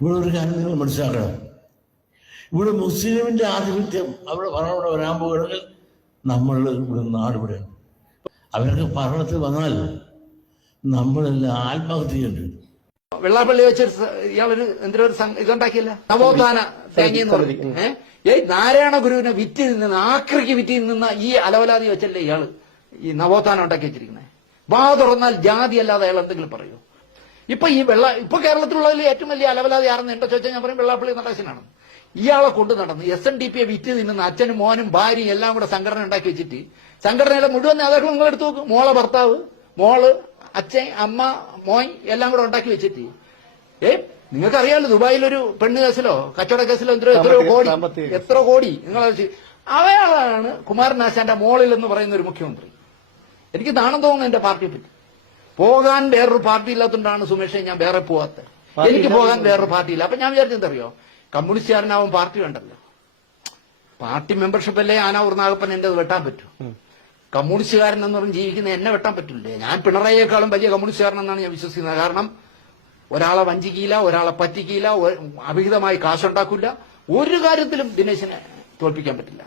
ഇവിടെ ഒരു കാര്യം നിങ്ങൾ മനസ്സിലാക്കണം, ഇവിടെ മുസ്ലിമിന്റെ ആധിപത്യം അവിടെ ഭരണവിടെ വരാൻ പോകുകയാണെങ്കിൽ നമ്മൾ ഇവിടെ നാടുവിടെയാണ്. അവരൊക്കെ ഭരണത്തിൽ വന്നാൽ നമ്മളെല്ലാം ആത്മഹത്യ ചെയ്യേണ്ടി വരും. വെള്ളാപ്പള്ളി വെച്ച് ഇയാളൊരു എന്തൊരു ഇതുണ്ടാക്കിയില്ല, നവോത്ഥാന തേങ്ങയെന്ന് പറഞ്ഞു. നാരായണ ഗുരുവിനെ വിറ്റ് നിന്ന് ആക്രിക്ക് വിറ്റ് നിന്ന ഈ അലവലാതി വെച്ചല്ലേ ഇയാള് ഈ നവോത്ഥാനം ഉണ്ടാക്കി വെച്ചിരിക്കുന്നത്. വാ തുറന്നാൽ ജാതി അല്ലാതെ അയാൾ എന്തെങ്കിലും പറയൂ? ഇപ്പൊ കേരളത്തിലുള്ളതിൽ ഏറ്റവും വലിയ അലവലാതി ആരെന്ന് എന്റെ ചോദിച്ചാൽ ഞാൻ പറയും വെള്ളാപ്പള്ളി നടേശനാണ്. ഇയാളെ കൊണ്ട് നടന്ന് SNDP വിറ്റ് നിന്നുന്ന അച്ഛനും മോനും ഭാര്യയും എല്ലാം കൂടെ സംഘടന ഉണ്ടാക്കി വെച്ചിട്ട് സംഘടനയിലെ മുഴുവൻ നേതാക്കളും നിങ്ങൾ എടുത്തു നോക്കും. മോളെ ഭർത്താവ്, മോള്, അച്ഛൻ, അമ്മ, മോൻ എല്ലാം കൂടെ ഉണ്ടാക്കി വെച്ചിട്ട് നിങ്ങൾക്കറിയാമല്ലോ, ദുബായിലൊരു പെണ്ണ് കേസിലോ കച്ചവട കേസിലോ എത്ര കോടി നിങ്ങൾ അവയാളാണ് കുമാരനാശാന്റെ മോളിൽ എന്ന് പറയുന്ന ഒരു മുഖ്യമന്ത്രി. എനിക്ക് നാണം തോന്നുന്നു എന്റെ പാർട്ടിയെ പറ്റി. പോകാൻ വേറൊരു പാർട്ടി ഇല്ലാത്തതുകൊണ്ടാണ് സുമേഷ് ഞാൻ വേറെ പോവാത്തത്. എനിക്ക് പോകാൻ വേറൊരു പാർട്ടിയില്ല. അപ്പൊ ഞാൻ വിചാരിച്ചെന്തറിയോ, കമ്മ്യൂണിസ്റ്റുകാരനാവും പാർട്ടി വേണ്ടല്ലോ, പാർട്ടി മെമ്പർഷിപ്പ് അല്ലേ ആനാവൂർ നാഗപ്പൻ എന്റെ വെട്ടാൻ പറ്റൂ. കമ്മ്യൂണിസ്റ്റുകാരൻ എന്ന് പറഞ്ഞ് ജീവിക്കുന്ന എന്നെ വെട്ടാൻ പറ്റില്ലേ? ഞാൻ പിണറായിയേക്കാളും വലിയ കമ്മ്യൂണിസ്റ്റുകാരനെന്നാണ് ഞാൻ വിശ്വസിക്കുന്നത്. കാരണം ഒരാളെ വഞ്ചിക്കില്ല, ഒരാളെ പറ്റിക്കില്ല, അവിഹിതമായി കാശുണ്ടാക്കില്ല, ഒരു കാര്യത്തിലും ദിനേശിനെ തോൽപ്പിക്കാൻ പറ്റില്ല.